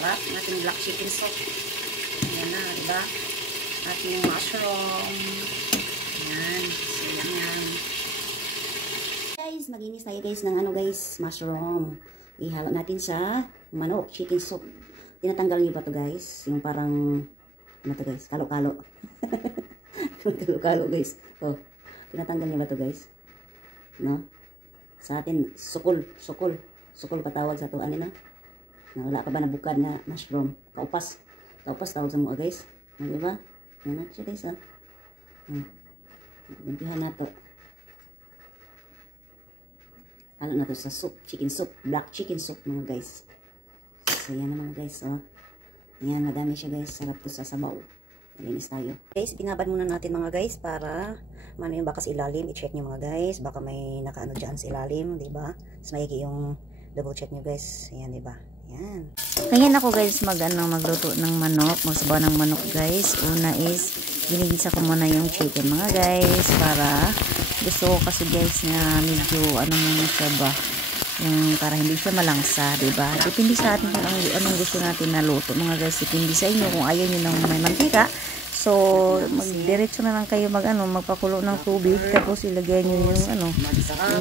Sarap ng ating black chicken soup. Ayan na, diba? Ating mushroom. Ayan. So, yan. Guys, maginis tayo guys ng ano guys, mushroom. Ihalo natin sa manok, chicken soup. Tinatanggal niyo ba to guys? Yung parang, ano to guys? Kalo-kalo. Kalo-kalo guys. Oh, tinatanggal niyo ba to guys? No? Sa atin, sukol. Sukol patawag sa to. Ano na? Wala ka ba nabukad na mushroom? Kaupas. Kaupas tawag sa mga guys. Diba? Yan na siya guys. Gumpihan na to. Halo na to sa soup. Chicken soup. Black chicken soup mga guys. So yan na mga guys. Oh. Yan, madami siya guys. Sarap to sa sabaw. Malinis tayo. Guys, tinabad muna natin mga guys para ano yung baka sa ilalim. I-check nyo mga guys. Baka may nakaano dyan sa ilalim. Diba? Mas maigi yung double check nyo guys. Yan diba? Yan. Ayan ako guys magluto ng manok. Magsabaw ng manok guys. Una is ginigisa ko muna yung chicken mga guys. Para gusto ko kasi guys na medyo ano muna siya ba. Yung para hindi siya malangsa. Diba? Depende sa atin kung anong gusto natin na luto mga guys. Depende sa inyo kung ayaw nyo ng may mantika. So, magdiretso na lang kayo magpakulo ng tubig. Tapos ilagay nyo yung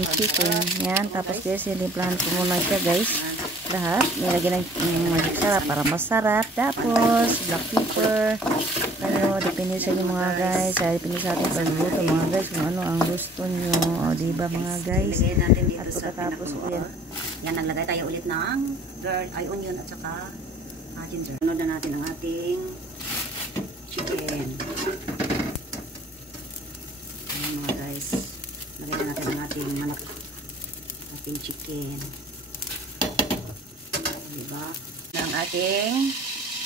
chicken. Yan. Tapos guys, tinimplahan ko muna siya guys. Lahat. Nilagyan ng magic sarap para masarap. Tapos, black pepper. Depende sa inyo mga guys. Depende sa ating pagluluto mga guys. Kung ano ang gusto nyo. O, diba mga guys? At pagkatapos ko yan. Yan, naglagay tayo ulit ng onion at saka ginger. Sunod na natin ang ating chicken. Ayan mga guys. Lagyan natin ang ating manok. Ating chicken. Diba? Ang ating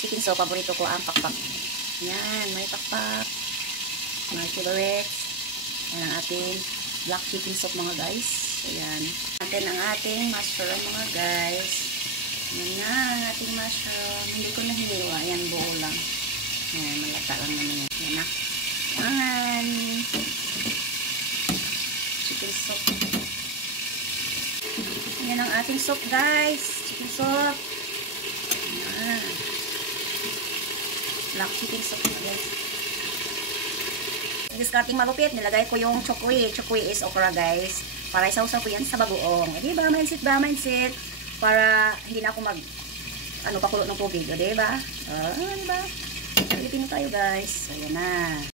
chicken soup. Paborito ko ang pakpak. Yan. May pakpak. May florets. Ayan ang ating black chicken soup mga guys. Ayan. Natin ang ating mushroom mga guys. Ayan na ang ating mushroom. Hindi ko na hiniwa. Ayan, buo lang. Ayan, malata lang naman yan. Ayan na. Ayan. Chicken soup. Ayan ang ating soup guys. Chicken soup. Ayan. Black chicken soup guys. Discarding malupit. Nilagay ko yung chokwi. Chokwi is okra guys. Para isaw-saw ko yan sa bagoong. Diba? Mindset ba? Mindset. Para hindi na ako pakulo ng tubig. Diba? Diba? Pilipino tayo guys. Ayan na.